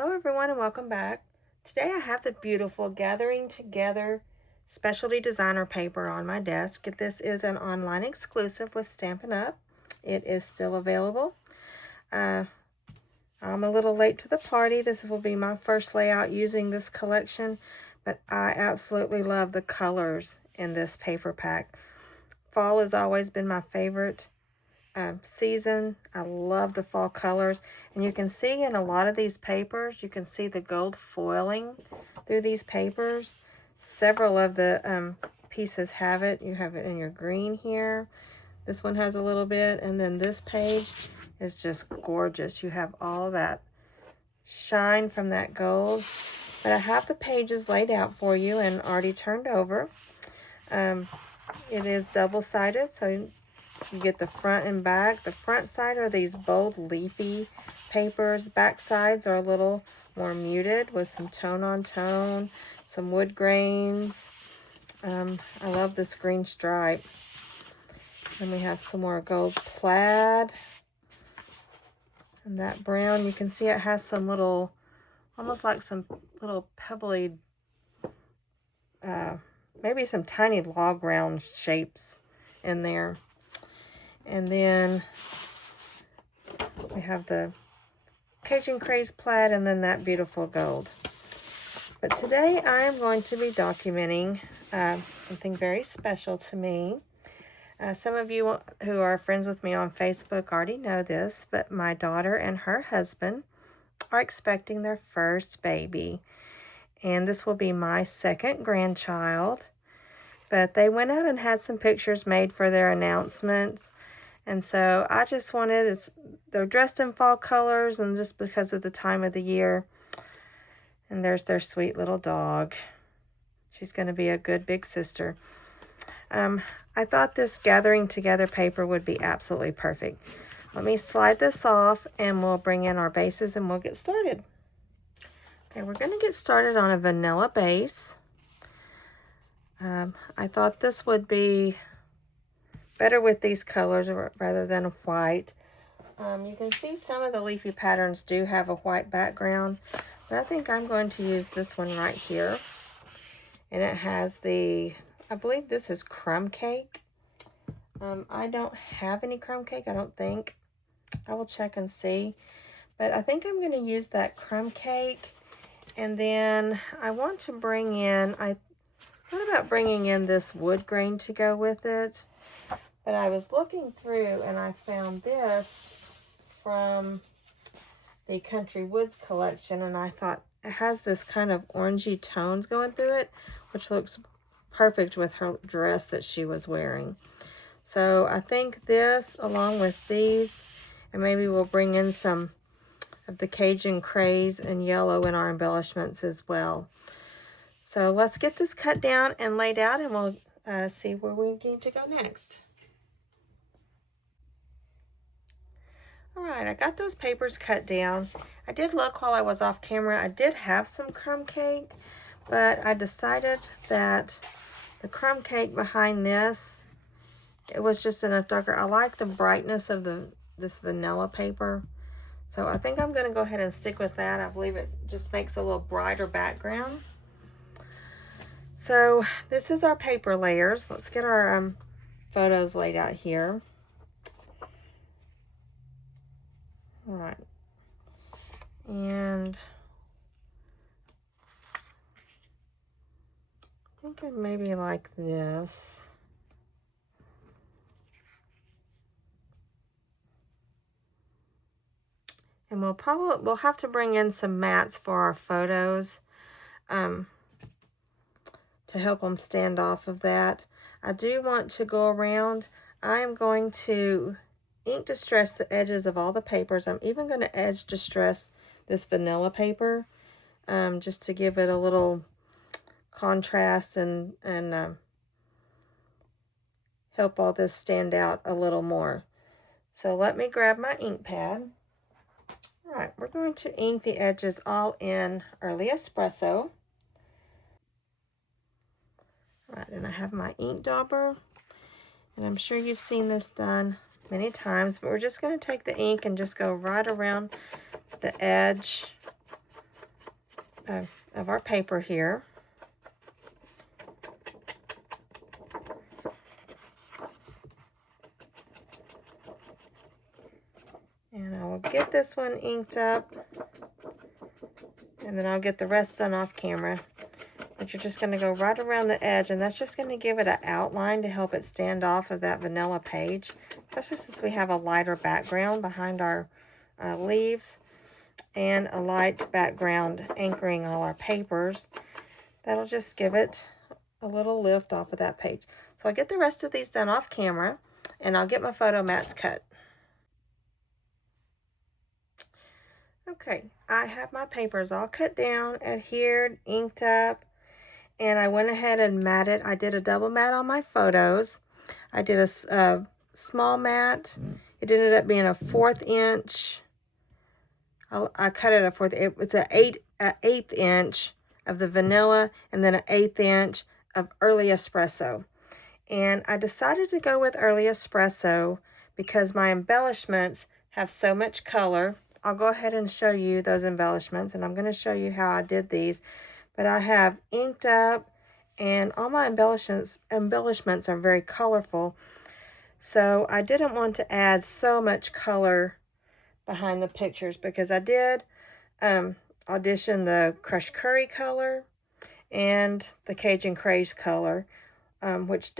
Hello everyone and welcome back. Today I have the beautiful Gathering Together Specialty Designer paper on my desk. This is an online exclusive with Stampin' Up. It is still available. I'm a little late to the party. This will be my first layout using this collection, but I absolutely love the colors in this paper pack. Fall has always been my favorite season. I love the fall colors, and you can see in a lot of these papers, you can see the gold foiling through these papers. Several of the pieces have it. You have it in your green here. This one has a little bit, and then this page is just gorgeous. You have all that shine from that gold, but I have the pages laid out for you and already turned over. It is double-sided, so you get the front and back. The front side are these bold leafy papers. Back sides are a little more muted with some tone on tone, some wood grains. I love this green stripe. Then we have some more gold plaid. And that brown, you can see it has some little, almost like some little pebbly, maybe some tiny log round shapes in there. And then we have the Cajun Craze plaid and then that beautiful gold. But today I am going to be documenting something very special to me. Some of you who are friends with me on Facebook already know this, but my daughter and her husband are expecting their first baby. And this will be my second grandchild. But they went out and had some pictures made for their announcements. And so I just wanted, they're dressed in fall colors and just because of the time of the year. And there's their sweet little dog. She's going to be a good big sister. I thought this Gathering Together paper would be absolutely perfect. Let me slide this off and we'll bring in our bases and we'll get started. Okay, we're going to get started on a vanilla base. I thought this would be better with these colors rather than white. You can see some of the leafy patterns do have a white background, but I think I'm going to use this one right here. And it has the, I believe this is crumb cake. I don't have any crumb cake, I don't think. I will check and see. But I think I'm going to use that crumb cake. And then I want to bring in, I thought about bringing in this wood grain to go with it. But I was looking through and I found this from the Country Woods collection, and I thought it has this kind of orangey tones going through it, which looks perfect with her dress that she was wearing. So I think this along with these, and maybe we'll bring in some of the Cajun Craze and yellow in our embellishments as well. So let's get this cut down and laid out, and we'll see where we need to go next. All right, I got those papers cut down. I did look while I was off camera. I did have some crumb cake, but I decided that the crumb cake behind this, it was just enough darker. I like the brightness of this vanilla paper. So I think I'm going to go ahead and stick with that. I believe it just makes a little brighter background. So this is our paper layers. Let's get our photos laid out here. All right, and I think it may be like this. And we'll have to bring in some mats for our photos to help them stand off of that. I do want to go around. I am going to ink distress the edges of all the papers. I'm even going to edge distress this vanilla paper just to give it a little contrast and help all this stand out a little more. So let me grab my ink pad. All right, we're going to ink the edges all in Early Espresso. All right, and I have my ink dauber, and I'm sure you've seen this done many times, but we're just going to take the ink and just go right around the edge of our paper here. And I will get this one inked up, and then I'll get the rest done off camera. But you're just going to go right around the edge, and that's just going to give it an outline to help it stand off of that vanilla page, especially since we have a lighter background behind our leaves and a light background anchoring all our papers. That'll just give it a little lift off of that page. So I'll get the rest of these done off camera, and I'll get my photo mats cut. Okay, I have my papers all cut down, adhered, inked up, and I went ahead and matted. I did a double mat on my photos. I did a small mat. It ended up being a 1/4 inch. I cut it a 1/4. It's an 1/8 inch of the vanilla, and then an 1/8 inch of Early Espresso. And I decided to go with Early Espresso because my embellishments have so much color. I'll go ahead and show you those embellishments, and I'm going to show you how I did these. But I have inked up, and all my embellishments are very colorful. So I didn't want to add so much color behind the pictures, because I did audition the crushed curry color and the Cajun craze color, which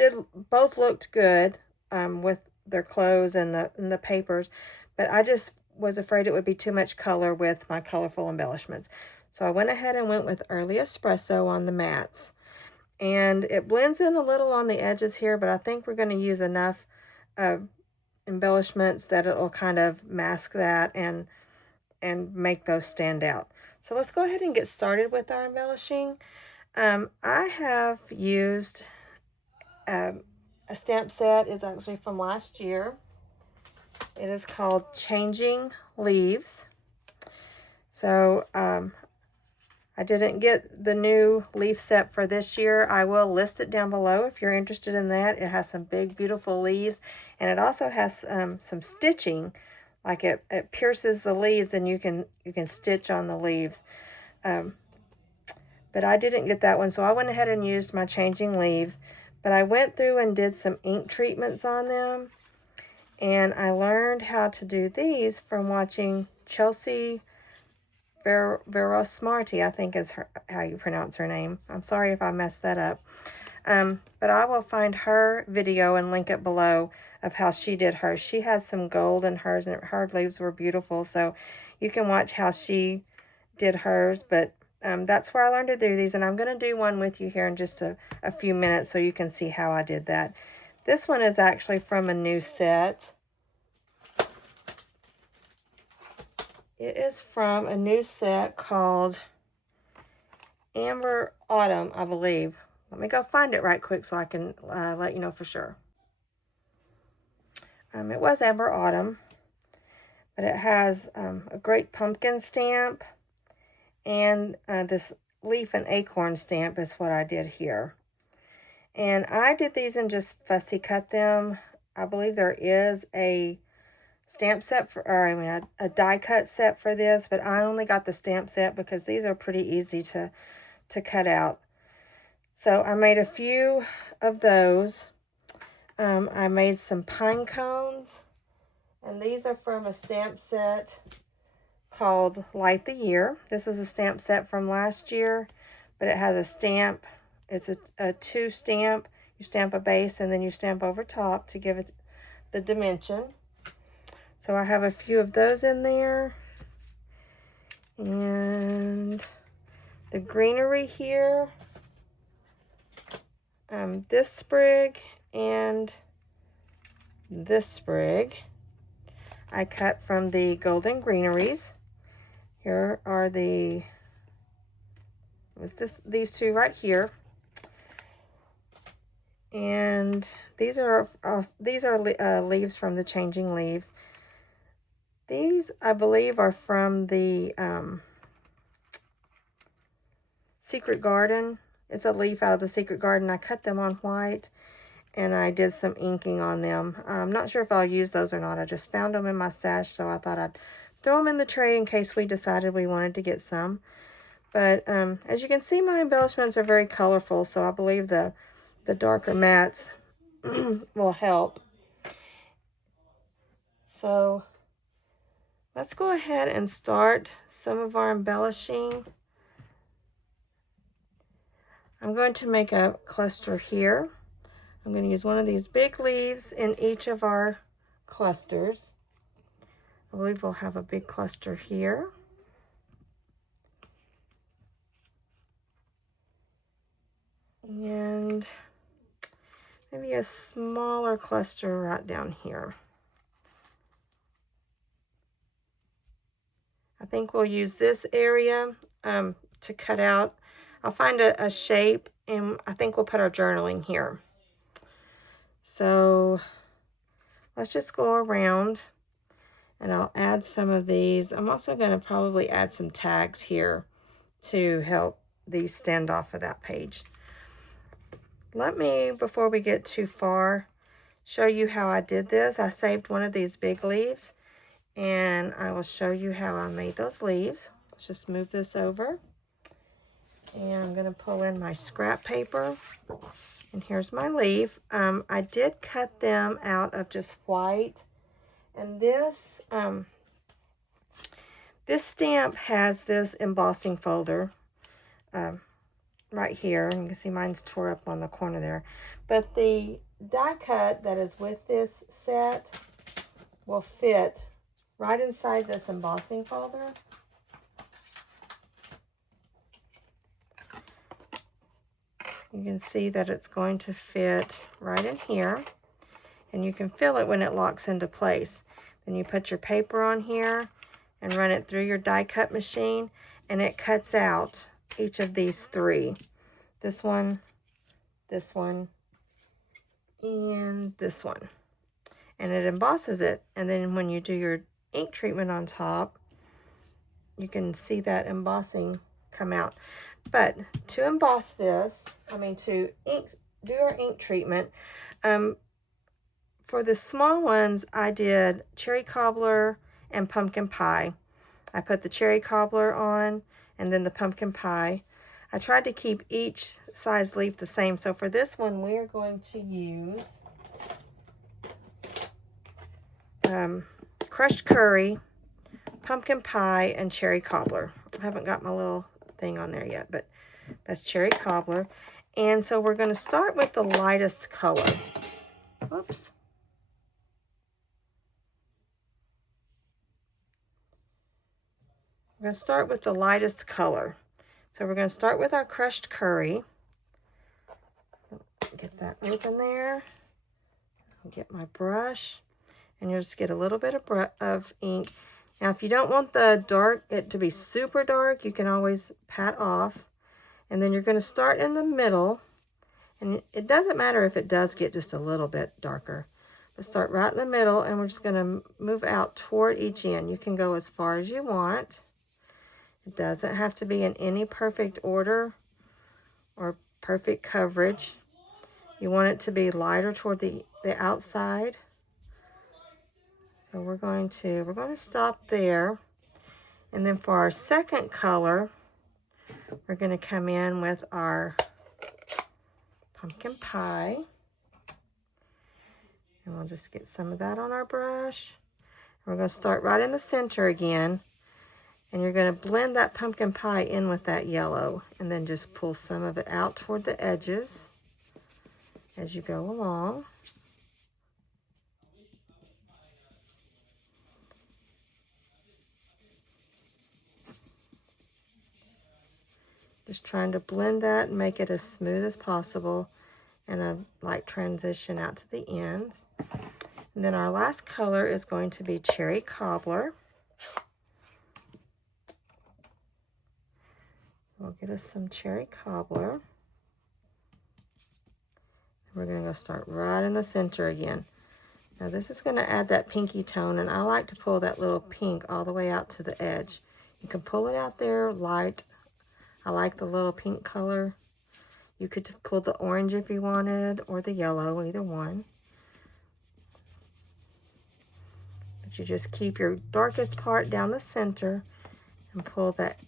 both looked good with their clothes and the papers, but I just was afraid it would be too much color with my colorful embellishments. So I went ahead and went with Early Espresso on the mats, and it blends in a little on the edges here, but I think we're going to use enough embellishments that it'll kind of mask that and make those stand out. So let's go ahead and get started with our embellishing. I have used a stamp set. It's actually from last year. It is called Changing Leaves. So I didn't get the new leaf set for this year. I will list it down below if you're interested in that. It has some big, beautiful leaves, and it also has some stitching. Like it pierces the leaves, and you can stitch on the leaves. But I didn't get that one, so I went ahead and used my Changing Leaves. But I went through and did some ink treatments on them, and I learned how to do these from watching Chelsea Verosmarty, I think is how you pronounce her name. I'm sorry if I messed that up. But I will find her video and link it below of how she did hers. She has some gold in hers, and her leaves were beautiful, so you can watch how she did hers. But that's where I learned to do these, and I'm going to do one with you here in just a few minutes so you can see how I did that. This one is actually from a new set. It is from a new set called Amber Autumn, I believe. Let me go find it right quick so I can let you know for sure. It was Amber Autumn, but it has a great pumpkin stamp, and this leaf and acorn stamp is what I did here. And I did these and just fussy cut them. I believe there is a stamp set a die cut set for this, but I only got the stamp set because these are pretty easy to cut out. So I made a few of those. I made some pine cones, and these are from a stamp set called Light the Year. This is a stamp set from last year, but it has a stamp. It's a 2 stamp. You stamp a base, and then you stamp over top to give it the dimension. So I have a few of those in there. And the greenery here, this sprig and this sprig, I cut from the Golden Greeneries. Here are these two right here. And these are leaves from the Changing Leaves. These, I believe, are from the Secret Garden. It's a leaf out of the Secret Garden. I cut them on white, and I did some inking on them. I'm not sure if I'll use those or not. I just found them in my stash, so I thought I'd throw them in the tray in case we decided we wanted to get some. But as you can see, my embellishments are very colorful, so I believe the darker mattes will help. So let's go ahead and start some of our embellishing. I'm going to make a cluster here. I'm going to use one of these big leaves in each of our clusters. I believe we'll have a big cluster here. And maybe a smaller cluster right down here. I think we'll use this area to cut out. I'll find a shape, and I think we'll put our journaling here. So let's just go around, and I'll add some of these. I'm also going to probably add some tags here to help these stand off of that page. Let me, before we get too far, show you how I did this. I saved one of these big leaves, and I will show you how I made those leaves. Let's just move this over. And I'm going to pull in my scrap paper. And here's my leaf. I did cut them out of just white. And this, this stamp has this embossing folder right here. And you can see mine's tore up on the corner there. But the die cut that is with this set will fit right inside this embossing folder. You can see that it's going to fit right in here, and you can feel it when it locks into place. Then you put your paper on here and run it through your die cut machine, and it cuts out each of these three. This one, and this one. And it embosses it, and then when you do your ink treatment on top, you can see that embossing come out. But to emboss this, to do our ink treatment, for the small ones, I did Cherry Cobbler and Pumpkin Pie. I put the Cherry Cobbler on and then the Pumpkin Pie. I tried to keep each size leaf the same. So for this one, we are going to use crushed curry, pumpkin pie, and cherry cobbler. I haven't got my little thing on there yet, but that's cherry cobbler. And so we're going to start with the lightest color. Whoops. We're going to start with the lightest color. So we're going to start with our crushed curry. Get that open there. Get my brush, and you'll just get a little bit of ink. Now, if you don't want it to be super dark, you can always pat off. And then you're going to start in the middle. And it doesn't matter if it does get just a little bit darker. But start right in the middle, and we're just going to move out toward each end. You can go as far as you want. It doesn't have to be in any perfect order or perfect coverage. You want it to be lighter toward the outside. So we're going to stop there. And then for our second color, we're going to come in with our pumpkin pie. And we'll just get some of that on our brush. And we're going to start right in the center again. And you're going to blend that pumpkin pie in with that yellow. And then just pull some of it out toward the edges as you go along. Just trying to blend that and make it as smooth as possible, and a light transition out to the ends. And then our last color is going to be Cherry Cobbler. We'll get us some Cherry Cobbler. We're going to go start right in the center again. Now this is going to add that pinky tone, and I like to pull that little pink all the way out to the edge. You can pull it out there light. I like the little pink color. You could pull the orange if you wanted, or the yellow, either one. But you just keep your darkest part down the center and pull that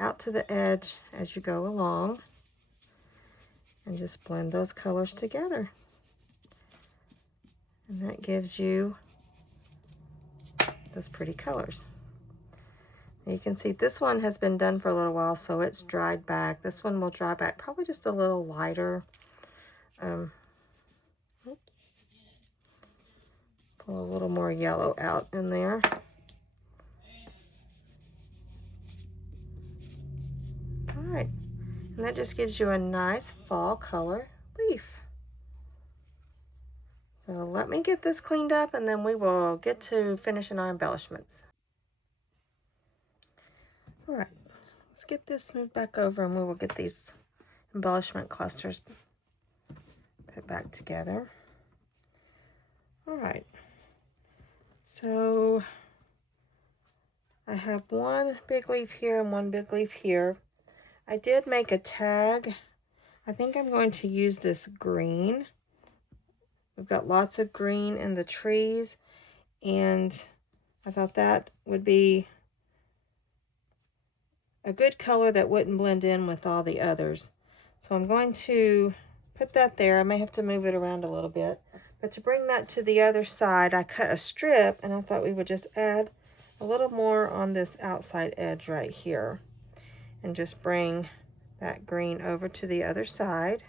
out to the edge as you go along, and just blend those colors together. And that gives you those pretty colors. You can see this one has been done for a little while, so it's dried back. This one will dry back probably just a little lighter. Pull a little more yellow out in there. All right, and that just gives you a nice fall color leaf. So let me get this cleaned up, and then we will get to finishing our embellishments. All right, let's get this moved back over, and we will get these embellishment clusters put back together. All right, so I have one big leaf here and one big leaf here. I did make a tag. I think I'm going to use this green. We've got lots of green in the trees, and I thought that would be a good color that wouldn't blend in with all the others. So I'm going to put that there. I may have to move it around a little bit. But to bring that to the other side, I cut a strip, and I thought we would just add a little more on this outside edge right here, and just bring that green over to the other side.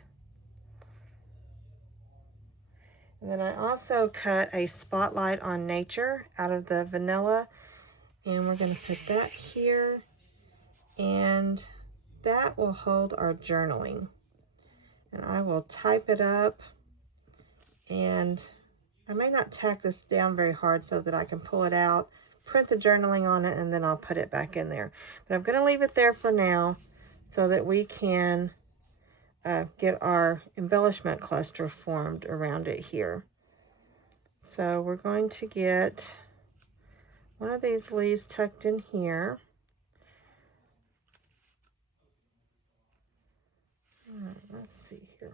And then I also cut a spotlight on nature out of the vanilla, and we're going to put that here, and that will hold our journaling. And I will type it up, and I may not tack this down very hard so that I can pull it out, print the journaling on it, and then I'll put it back in there. But I'm going to leave it there for now so that we can get our embellishment cluster formed around it here. So we're going to get one of these leaves tucked in here. All right, let's see here.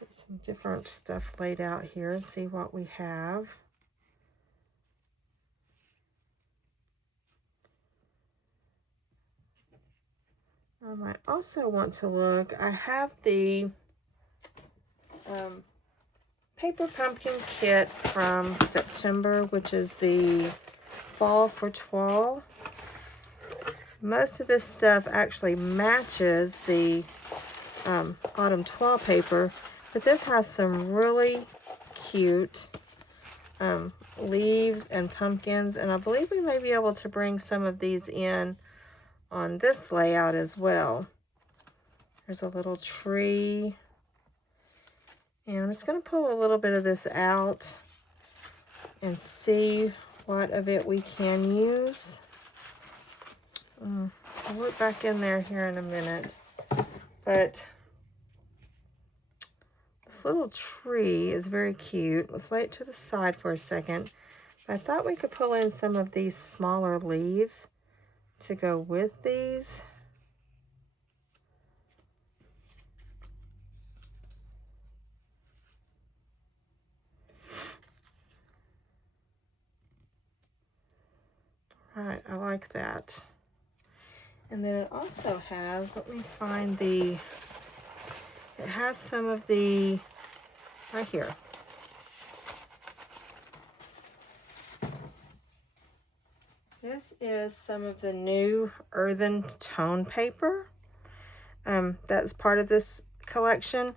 Get some different stuff laid out here and see what we have. I might also want to look, I have the paper pumpkin kit from September, which is the fall for Toile. Most of this stuff actually matches the autumn Toile paper, but this has some really cute leaves and pumpkins, and I believe we may be able to bring some of these in on this layout as well. There's a little tree, and I'm just going to pull a little bit of this out and see what of it we can use. I'll look back in there here in a minute, but this little tree is very cute. Let's lay it to the side for a second. I thought we could pull in some of these smaller leaves to go with these. All right, I like that. And then it also has, let me find the, it has some of the, right here. This is some of the new earthen tone paper. That's part of this collection.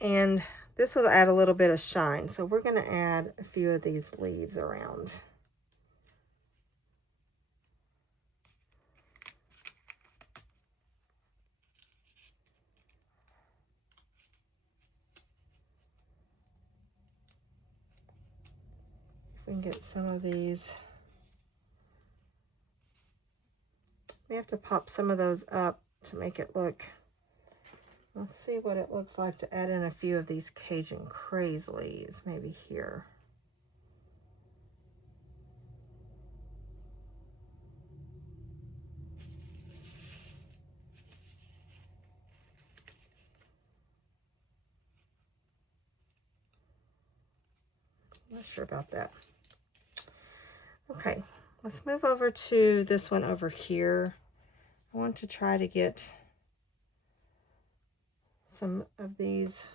And this will add a little bit of shine. So we're going to add a few of these leaves around. If we can get some of these. We have to pop some of those up to make it look. Let's see what it looks like to add in a few of these Cajun craze leaves, maybe here. Not sure about that. Okay, Let's move over to this one over here. I want to try to get some of these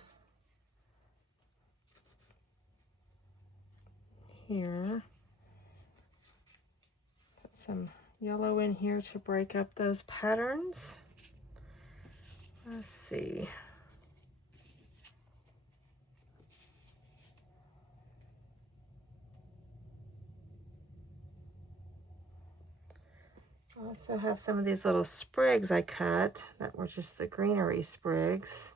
here. Put some yellow in here to break up those patterns. Let's see. I also have some of these little sprigs I cut that were just the greenery sprigs.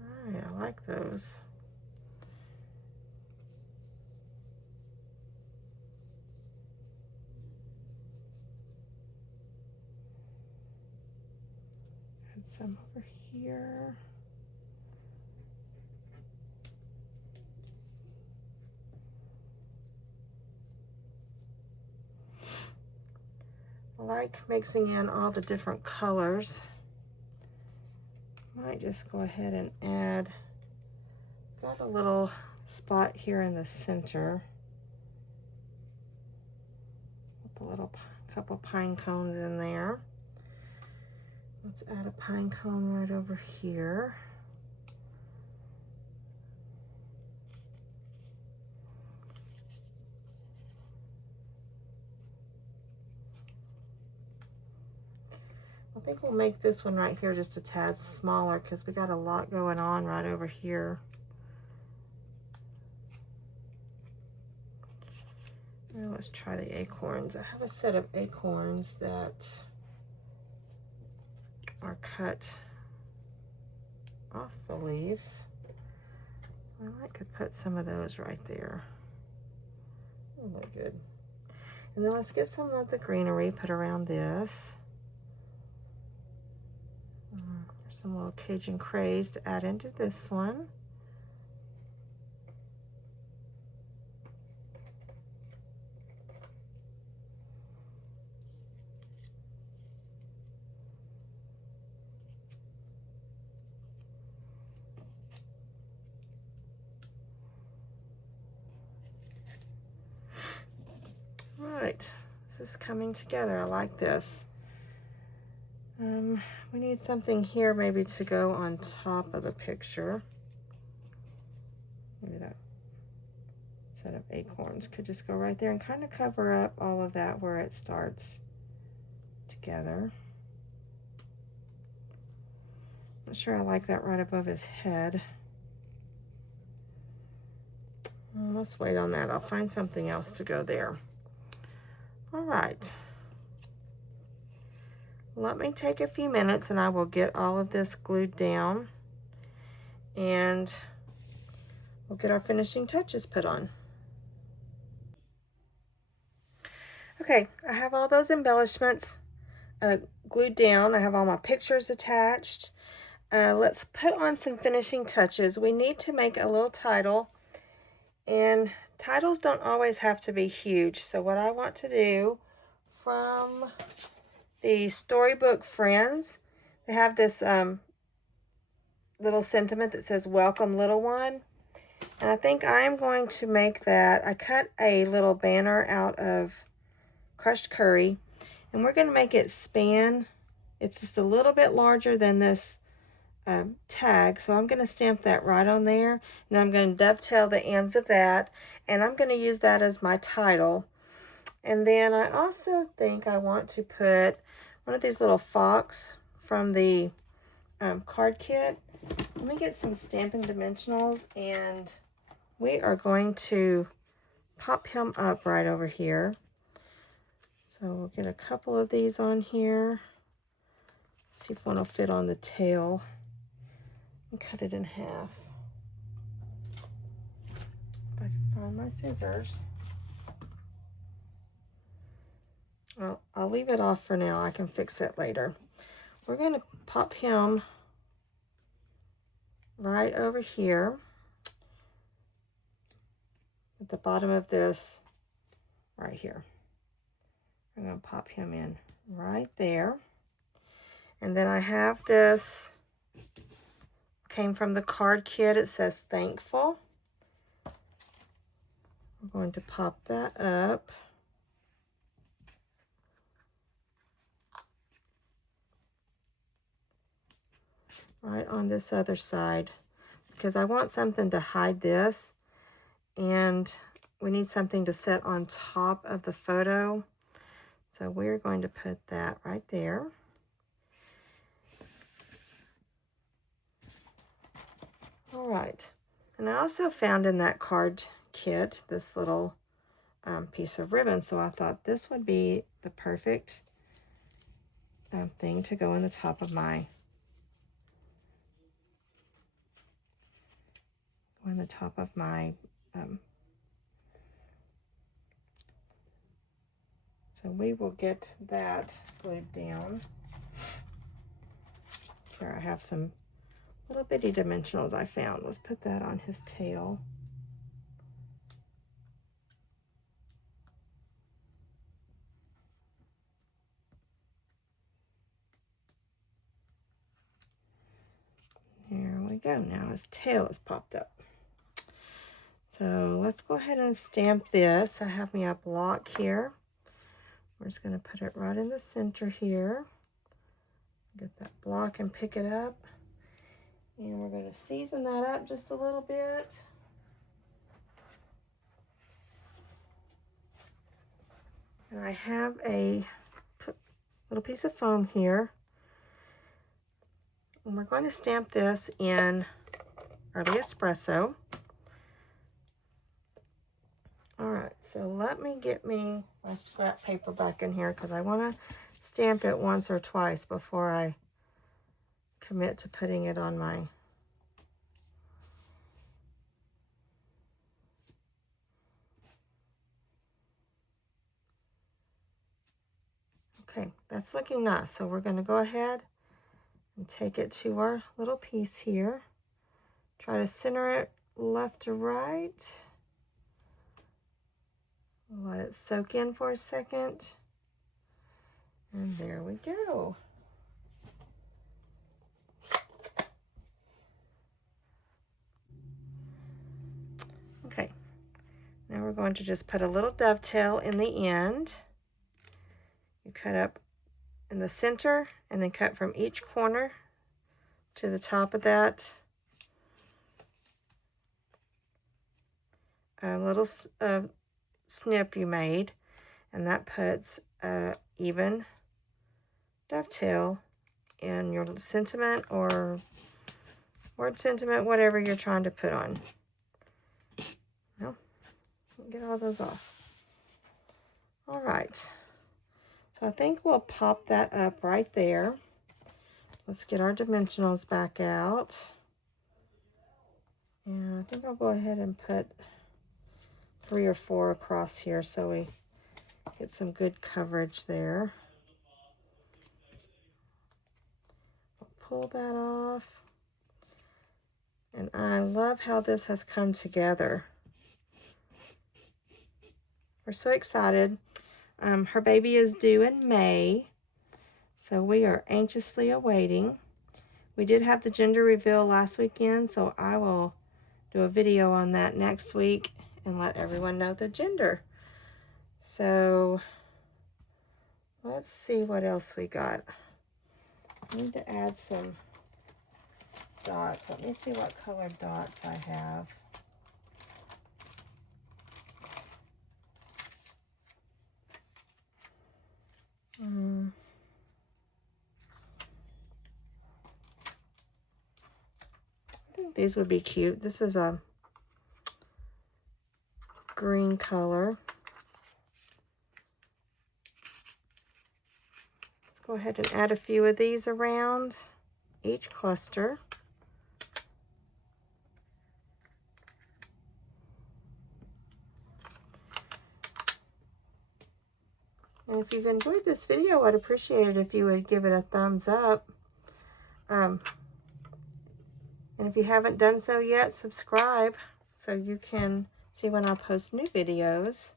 All right, I like those. Add some over here. I like mixing in all the different colors. Might just go ahead and add, got a little spot here in the center. Put a little couple pine cones in there. Let's add a pine cone right over here. I think we'll make this one right here just a tad smaller because we got a lot going on right over here. Now let's try the acorns. I have a set of acorns that are cut off the leaves. I could put some of those right there. Oh my good. And then let's get some of the greenery put around this. There's some little Cajun craze to add into this one. All right, this is coming together. I like this. We need something here maybe to go on top of the picture. Maybe that set of acorns could just go right there and kind of cover up all of that where it starts together. Not sure I like that right above his head. Let's wait on that. I'll find something else to go there. All right. Let me take a few minutes and I will get all of this glued down and we'll get our finishing touches put on. Okay, I have all those embellishments glued down. I have all my pictures attached. Let's put on some finishing touches. We need to make a little title, and titles don't always have to be huge. So what I want to do, from the Storybook Friends, they have this little sentiment that says, "Welcome, little one." And I think I'm going to make that, I cut a little banner out of crushed curry, and we're going to make it span. It's just a little bit larger than this tag, so I'm going to stamp that right on there, and I'm going to dovetail the ends of that, and I'm going to use that as my title. And then I also think I want to put one of these little fox from the card kit. Let me get some Stampin' Dimensionals, and we are going to pop him up right over here. So we'll get a couple of these on here. See if one will fit on the tail. And cut it in half. If I can find my scissors. Well, I'll leave it off for now. I can fix it later. We're going to pop him right over here at the bottom of this right here. I'm going to pop him in right there. And then I have this, came from the card kit. It says Thankful. I'm going to pop that up. Right on this other side, because I want something to hide this, and we need something to sit on top of the photo. So we're going to put that right there. All right, and I also found in that card kit this little piece of ribbon, so I thought this would be the perfect thing to go in the top of my so we will get that glued down. Here I have some little bitty dimensionals I found. Let's put that on his tail. Here we go. Now his tail is popped up. So let's go ahead and stamp this. I have me a block here. We're just going to put it right in the center here. Get that block and pick it up. And we're going to season that up just a little bit. And I have a little piece of foam here. And we're going to stamp this in Early Espresso. All right, so let me get my scrap paper back in here, because I want to stamp it once or twice before I commit to putting it on my okay, that's looking nice. So we're going to go ahead and take it to our little piece here. Try to center it left to right. Let it soak in for a second. And there we go. Okay, now we're going to just put a little dovetail in the end. You cut up in the center and then cut from each corner to the top of that little snip you made, and that puts a even dovetail in your sentiment or word sentiment, whatever you're trying to put on. Well, get all those off. All right, so I think we'll pop that up right there. Let's get our dimensionals back out, and I think I'll go ahead and put 3 or 4 across here so we get some good coverage there. I'll pull that off. And I love how this has come together. We're so excited. Her baby is due in May, so we are anxiously awaiting. We did have the gender reveal last weekend, so I will do a video on that next week and let everyone know the gender. So let's see what else we got. I need to add some dots. Let me see what colored dots I have. I think these would be cute. This is a green color. Let's go ahead and add a few of these around each cluster. And if you've enjoyed this video, I'd appreciate it if you would give it a thumbs up. And if you haven't done so yet, subscribe so you can see when I post new videos.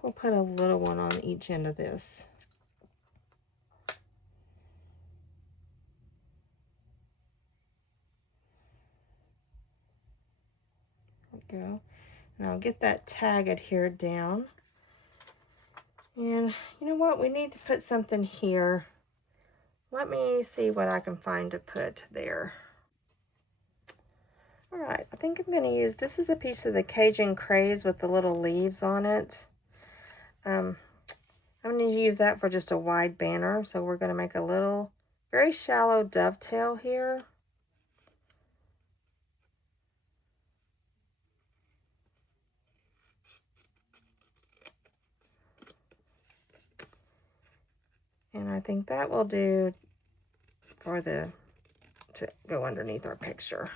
think we'll put a little one on each end of this. There we go. And I'll get that tag adhered down. And you know what? We need to put something here. Let me see what I can find to put there. All right, I think I'm going to use, this is a piece of the Cajun Craze with the little leaves on it. I'm going to use that for just a wide banner. So we're going to make a little, very shallow dovetail here. And I think that will do for to go underneath our picture.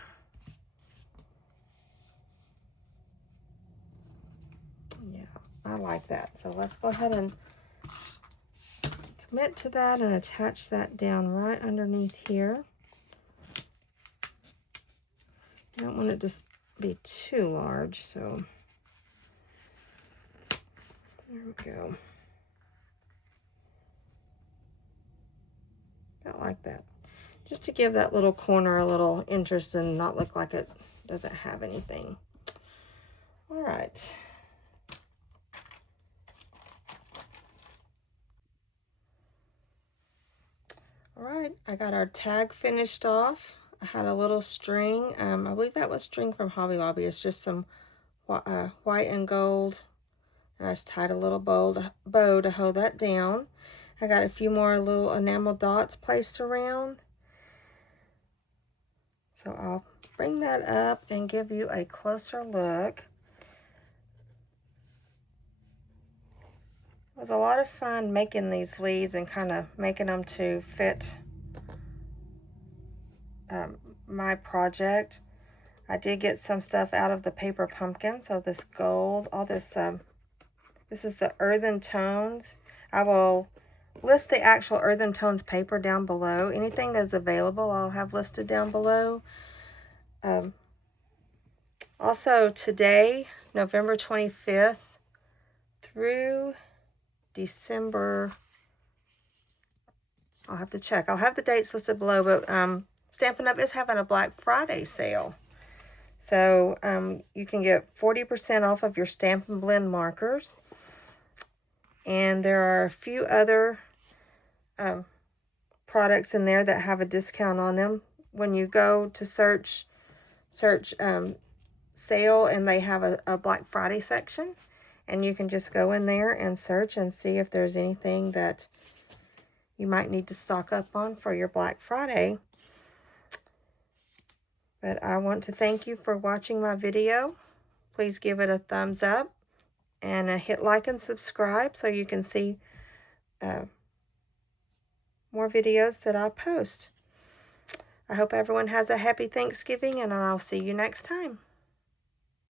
Yeah, I like that. So let's go ahead and commit to that and attach that down right underneath here. I don't want it to be too large, so there we go. About like that. Just to give that little corner a little interest and not look like it doesn't have anything. All right. All right, I got our tag finished off. I had a little string. I believe that was string from Hobby Lobby. It's just some white and gold. And I just tied a little bow to hold that down. I got a few more little enamel dots placed around. So I'll bring that up and give you a closer look. It was a lot of fun making these leaves and kind of making them to fit my project. I did get some stuff out of the paper pumpkin. So this gold, all this, this is the earthen tones. I will list the actual earthen tones paper down below. Anything that's available, I'll have listed down below. Also today, November 25th through December, I'll have to check. I'll have the dates listed below, but Stampin' Up! Is having a Black Friday sale. So you can get 40% off of your Stampin' Blend markers. And there are a few other products in there that have a discount on them. When you go to search sale, and they have a Black Friday section, and you can just go in there and search and see if there's anything that you might need to stock up on for your Black Friday. But I want to thank you for watching my video. Please give it a thumbs up and hit like and subscribe so you can see more videos that I post. I hope everyone has a happy Thanksgiving, and I'll see you next time.